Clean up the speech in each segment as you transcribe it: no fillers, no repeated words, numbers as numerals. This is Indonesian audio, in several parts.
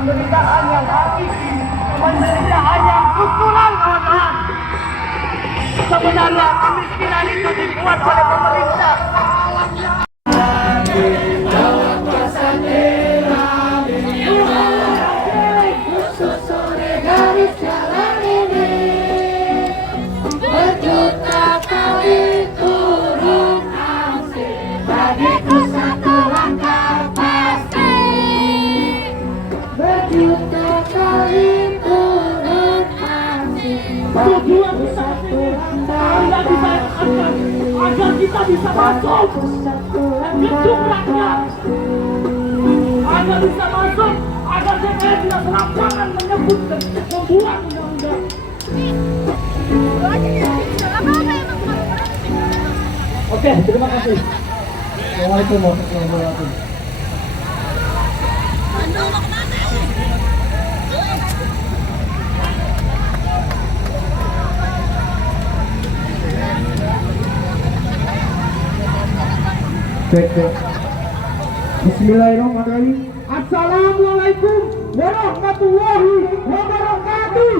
penderitaan yang hakiki, penderitaan yang struktural, kawan-kawan. Sebenarnya kemiskinan itu dibuat oleh pemerintah. Agar kita bisa masuk gedung rakyat, agar bisa masuk, agar DPR tidak serampangan menyebut dan membuat undang-undang. Oke, terima kasih. Assalamualaikum warahmatullahi wabarakatuh. Cek. Bismillahirrahmanirrahim. Assalamualaikum warahmatullahi wabarakatuh.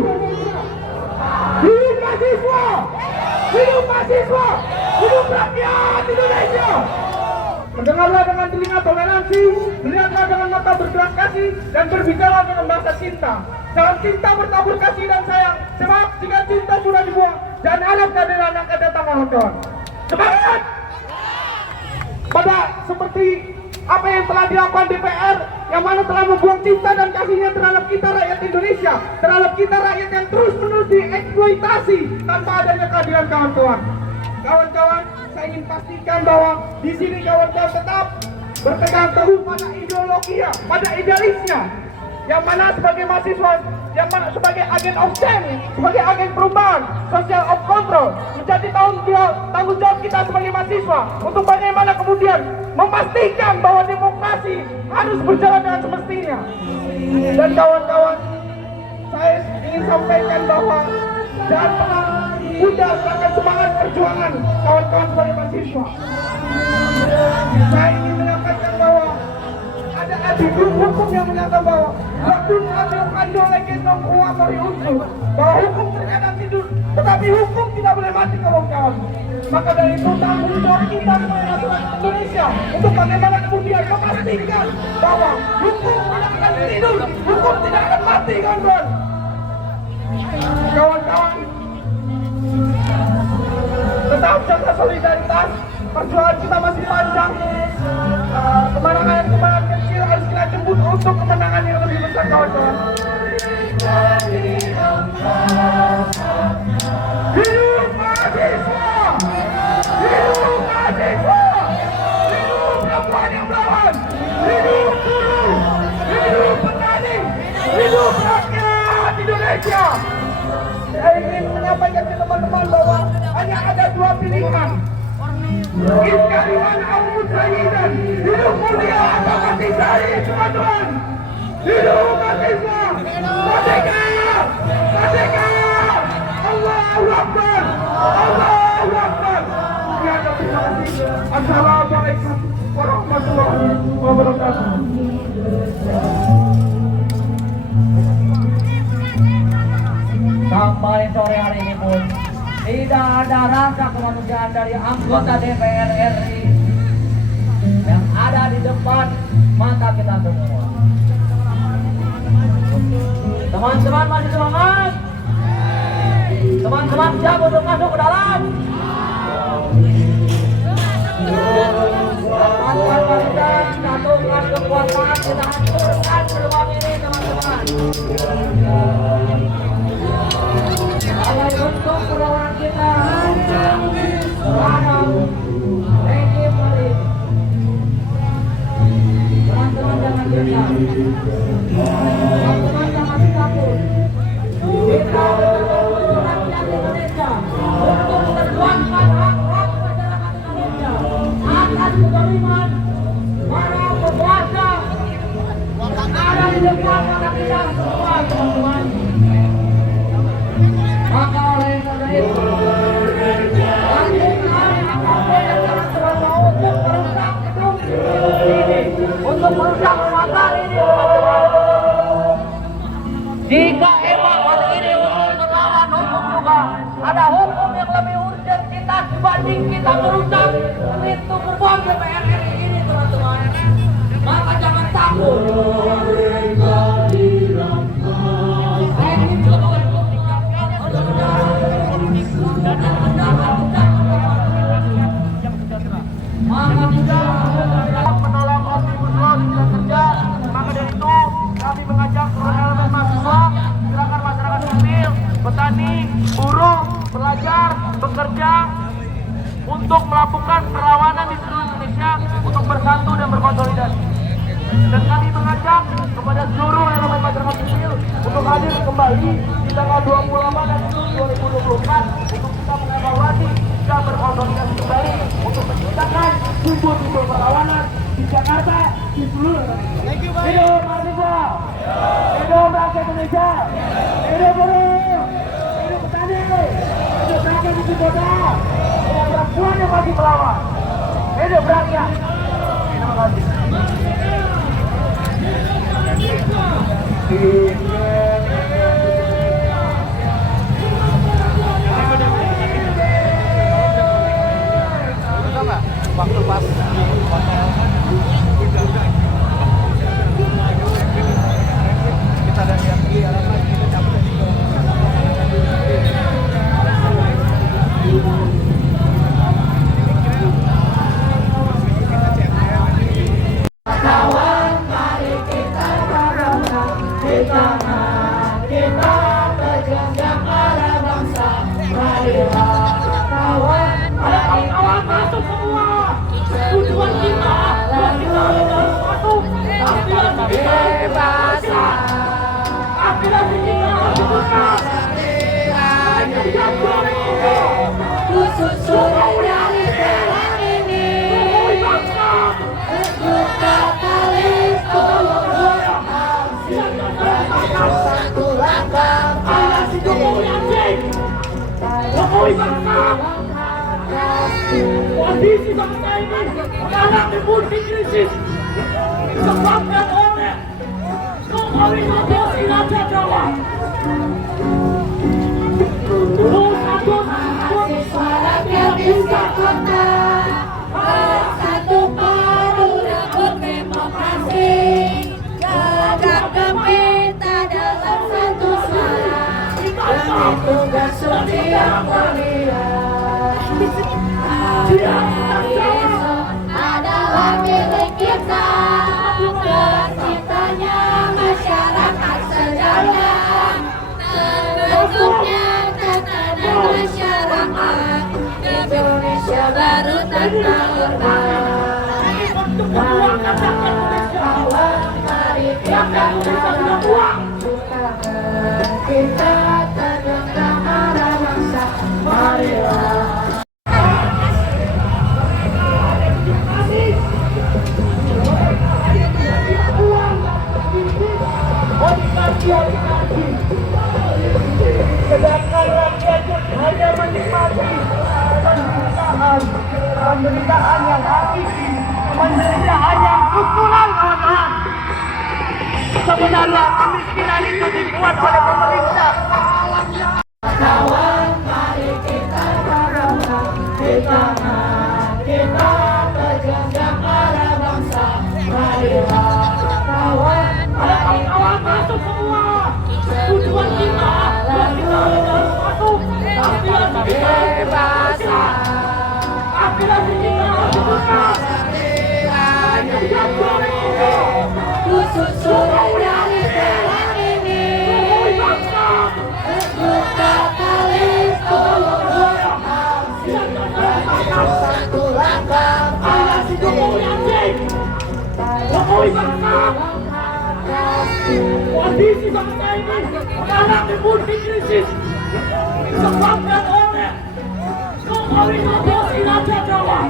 Hidup mahasiswa, hidup mahasiswa, hidup rakyat Indonesia. Mendengarlah dengan telinga toleransi, melihatlah dengan mata bergerak kasih, dan berbicara dengan bahasa cinta. Jangan cinta bertabur kasih dan sayang. Sebab jika cinta sudah dibuang, jangan harap kehadiran yang akan datang, kawan-kawan. Semangat! Pada seperti apa yang telah dilakukan DPR, yang mana telah membuang cinta dan kasihnya terhadap kita rakyat Indonesia, terhadap kita rakyat yang terus-menerus dieksploitasi tanpa adanya kehadiran kawan-kawan. Kawan-kawan, saya ingin pastikan bahwa di sini kawan-kawan tetap berpegang teguh pada ideologinya, pada idealisnya, yang mana sebagai mahasiswa, yang mana sebagai agen of change, sebagai agen perubahan, social of control, menjadi tanggung jawab kita sebagai mahasiswa untuk bagaimana kemudian memastikan bahwa demokrasi harus berjalan dengan semestinya. Dan kawan-kawan, saya ingin sampaikan bahwa jangan pernah mudah akan semangat perjuangan kawan-kawan sebagai mahasiswa. Saya ingin menyampaikan bahwa ada attitude hukum yang menyatakan bahwa waktu kandung lagi nongkuah dari unsur bahwa hukum terkadang tidur, tetapi hukum tidak boleh mati, kawan-kawan. Maka dari itu tanggung jawab kita sebagai masyarakat Indonesia untuk bagaimana kemudian memastikan bahwa hukum tidak akan tidur, hukum tidak akan mati, kawan-kawan. Kawan-kawan, tetap jaga solidaritas. Perjuangan kita masih panjang. Kemenangan kecil harus kita jemput untuk kemenangan yang lebih besar, kawan-kawan. Hidup mahasiswa! Hidup mahasiswa! Hidup perempuan yang melawan! Hidup buruh! Hidup petani! Hidup rakyat Indonesia! Saya ingin menyampaikan ke teman-teman bahwa hanya ada dua pilihan. Iskariman al-Musayyidan, hidup mulia atau mati syahid, teman-teman. Hidup mahasiswa, merdeka, merdeka. Allahu Akbar, Allahu Akbar. Terima kasih. Assalamualaikum warahmatullahi wabarakatuh. Sampai sore hari ini pun tidak ada rasa kemanusiaan dari anggota DPR RI yang ada di depan mata kita semua. Teman-teman masih semangat? Teman-teman siap untuk masuk ke dalam? Satukan pasukan, satukan kekuatan, kita hancurkan gerbang ini, teman-teman. Sebagai bentuk perlawanan kita terhadap rejim kali ini. Teman-teman jangan gentar, teman-teman jangan takut. Kita betul-betul rakyat Indonesia untuk memperjuangkan hak-hak masyarakat Indonesia atas kezaliman para penguasa yang ada di depan mata kita semua, teman-teman. Maka oleh karena itu, untuk merusak gedung ini, untuk merusak rumah ini, teman-teman. berani kita merusak pintu gerbang DPR RI ini, teman-teman. Maka jangan takut. Menolak omnibus law cipta kerja, maka dari itu kami mengajak seluruh elemen mahasiswa, gerakan masyarakat sipil, petani, buruh, pelajar, bekerja untuk melakukan perlawanan di seluruh Indonesia untuk bersatu dan berkonsolidasi. Dan kami mengajak kepada seluruh elemen masyarakat sipil untuk hadir kembali di tanggal 28 Agustus 2024 untuk kita mengevaluasi dan berkonsolidasi kembali untuk menciptakan simbol-simbol perlawanan di Jakarta, di seluruh Indonesia. Hidup mahasiswa, hidup rakyat Indonesia, hidup buruh, hidup petani, hidup rakyat di kota, hidup perempuan yang masih melawan, hidup rakyat. Terima kasih. Waktu pas di hotel kita ada yang di alamat kita cabut dari Kawan, mari kita bersama di tangan kita tergenggam arah bangsa. Marilah kawan, kawan masuk semua. Tujuan kita, kita harus masuk. Kebebasan, aspirasi kita harus dibuka. Yang boleh khusus dari daerah ini. Satu langkah aksi Jokowi bangsa. Kondisi bangsa ini mengalami multi-krisis disebabkan oleh Jokowi Jokowi Raja Jawa. Mahasiswa rakyat bisa kota bersatu padu rebut demokrasi. Gagak gempita dalam satu suara demi tugas setiap mulia. Adalah milik kita, terciptanya masyarakat sejahtera, terbentuknya tatanan masyarakat Indonesia baru tanpa lepas. Kawan, mari kita bersama kita tergenggam arah bangsa. Marilah. Sedangkan rakyat hanya menikmati penderitaan yang hakiki, penderitaan yang struktural, kawan-kawan. Sebenarnya kemiskinan itu dibuat oleh pemerintah. Kawan, mari kita bersama di tangan kita tergenggam arah bangsa. Marilah kawan, kawan masuk semua. Tujuan kita, kita harus masuk. Kebebasan, aspirasi kita harus dibuka. Yang boleh khusus dari daerah ini. Terbuka tali satu langkah aksi Jokowi bangsa. Kondisi bangsa ini mengalami multi-krisis disebabkan oleh Jokowi Jokowi Raja Jawa.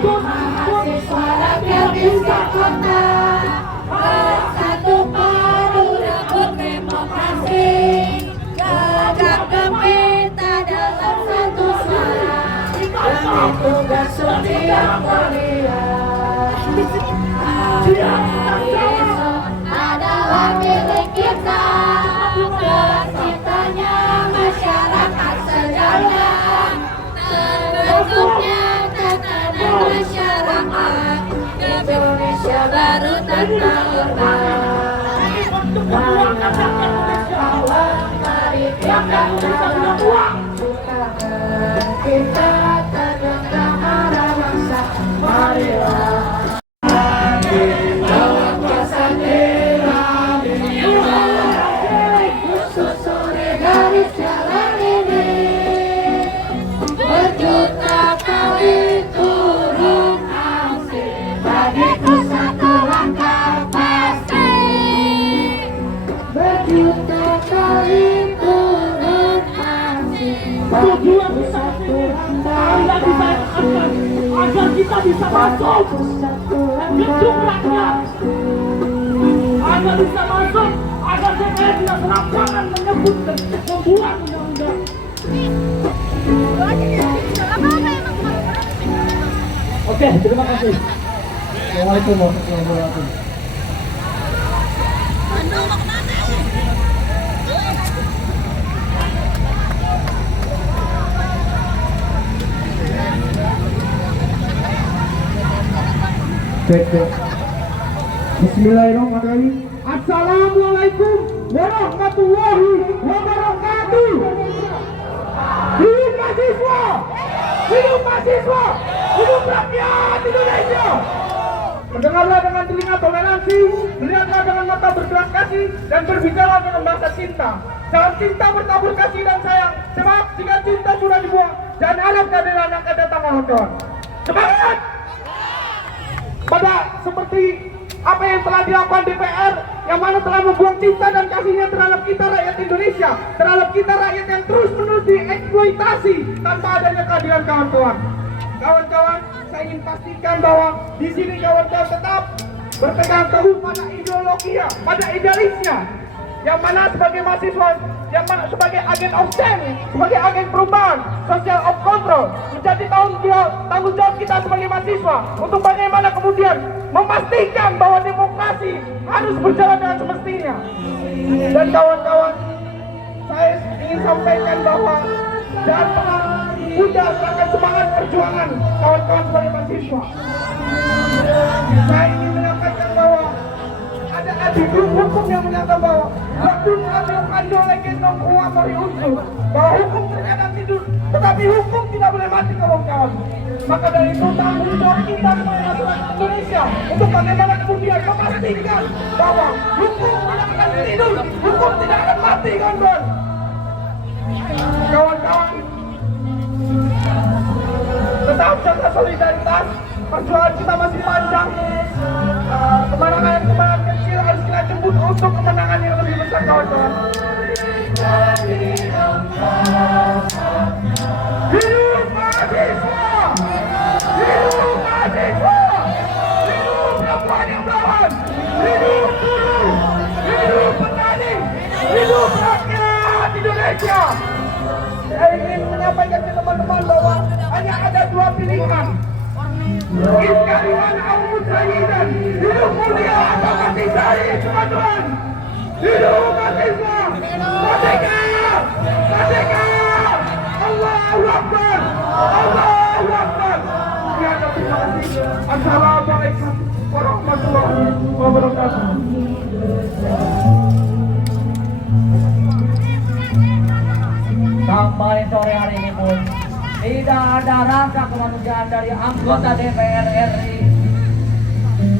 Mahasiswa rakyat bisa kota bersatu padu rebut demokrasi. Gagak gempita dalam satu suara demi tugas setiap mulia. Adalah milik kita, terciptanya masyarakat baru tanpa lelah. Memperjuangkan rakyat Indonesia. Rakyat Indonesia punya uang. Kita tentang arah bangsa, marilah. Susuri garis jalan ini, berjuta kali turun aksi, bagiku satu langkah pasti. Berjuta kali turun aksi, bagiku satu langkah pasti. Agar kita bisa masuk gedung rakyat, agar bisa masuk, agar DPR tidak serampangan menyebut dan membuat undang-undang. Oke, terima kasih. Assalamualaikum warahmatullahi wabarakatuh. Cek. Bismillahirrahmanirrahim. Assalamualaikum warahmatullahi wabarakatuh. Hidup mahasiswa, hidup mahasiswa, hidup rakyat Indonesia. Mendengarlah dengan telinga toleransi, melihatlah dengan mata berbelas kasih, dan berbicara dengan bahasa cinta. Jangan cinta bertabur kasih dan sayang. Sebab jika cinta sudah dibuang, jangan harap kehadiran akan datang kawan-kawan. Semangat! Pada seperti apa yang telah dilakukan DPR, yang mana telah membuang cinta dan kasihnya terhadap kita rakyat Indonesia, terhadap kita rakyat yang terus-menerus dieksploitasi tanpa adanya keadilan kawan-kawan. Kawan-kawan, saya ingin pastikan bahwa di sini kawan-kawan tetap berpegang teguh pada ideologinya, pada idealisnya, yang mana sebagai mahasiswa, yang mana sebagai agen of change, sebagai agen perubahan, social of control, menjadi tanggung jawab kita sebagai mahasiswa untuk bagaimana kemudian memastikan bahwa demokrasi harus berjalan dengan semestinya. Dan kawan-kawan, saya ingin sampaikan bahwa jangan pernah mudah akan semangat perjuangan kawan-kawan sebagai mahasiswa. Saya ingin menyampaikan bahwa ada adu hukum yang menyatakan bahwa waktu kami lagi nongkrong mari unsur bahwa hukum terkadang tidur, tetapi hukum tidak boleh mati kawan-kawan. Maka dari itu tanggung jawab kita sebagai masyarakat Indonesia untuk bagaimana kemudian memastikan bahwa hukum tidak akan tidur, hukum tidak akan mati kawan-kawan. Kawan-kawan, tetap jaga solidaritas, perjuangan kita masih panjang. Kemenangan kecil harus kita jemput untuk kemenangan yang lebih besar kawan-kawan. Hidup mahasiswa! Hidup mahasiswa! Hidup perempuan yang melawan! Hidup buruh! Hidup petani! Hidup rakyat Indonesia! Saya ingin menyampaikan ke teman-teman bahwa hanya ada dua pilihan. Iskariwan al-Mujahidan, hidup mulia atau mati syahid, teman-teman. Hidup mahasiswa, merdeka, merdeka. Allahu Akbar, Allahu Akbar. Ya, terima kasih. Assalamualaikum warahmatullahi wabarakatuh. Sampai sore hari ini pun tidak ada rasa kemanusiaan dari anggota DPR RI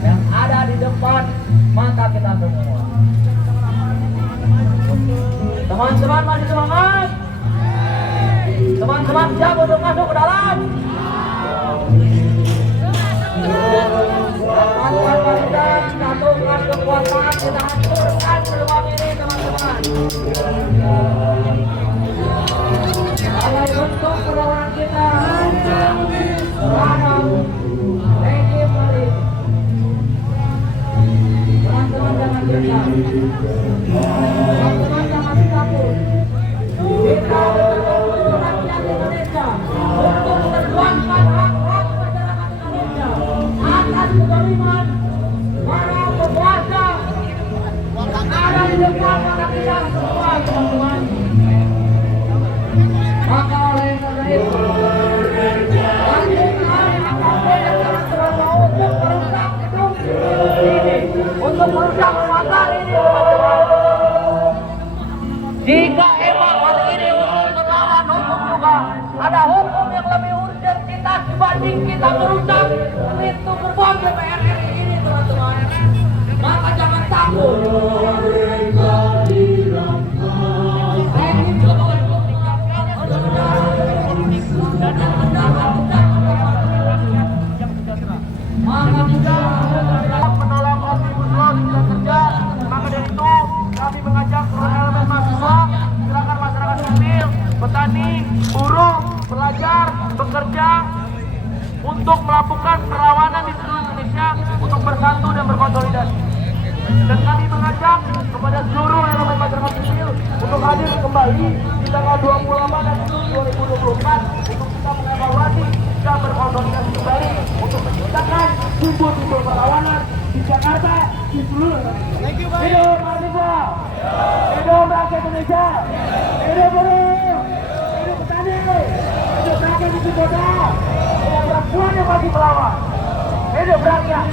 yang ada di depan mata kita semua. Teman-teman masih semangat? Teman-teman siap untuk masuk ke dalam? Satukan pasukan, satukan kekuatan, kita hancurkan peluang ini teman-teman. Kalau untuk perlawanan kita terhadap Egi Mari, teman-teman jangan gentar, teman-teman jangan takut. Kita betul-betul rakyat Indonesia untuk memperjuangkan hak-hak masyarakat Indonesia atas kezaliman para penguasa yang ada di depan mata kita semua teman-teman. Maka oleh karena itu, lanjutkan apa yang telah mau untuk merusak gedung untuk merusak maka ini. Jika emang hari ini untuk melawan hukum juga, ada hukum yang lebih urgent kita dibanding kita merusak pintu gerbang DPR RI ini, teman-teman. Maka jangan takut. Maka kita menolak Omnibus Law Cipta Kerja. Maka dari itu kami mengajak seluruh elemen mahasiswa, gerakan masyarakat sipil, petani, buruh, pelajar, pekerja untuk melakukan perlawanan di seluruh Indonesia untuk bersatu dan berkonsolidasi. Dan kami mengajak kepada seluruh elemen masyarakat sipil untuk hadir kembali di tanggal 28 dan 2024 untuk kita mengevaluasi dan berkonsolidasi kembali untuk menciptakan simbol-simbol perlawanan di Jakarta, di seluruh Indonesia. Hidup mahasiswa, hidup rakyat Indonesia, hidup buruh, hidup petani, hidup rakyat di ibu kota, hidup perempuan yang masih melawan, hidup rakyat.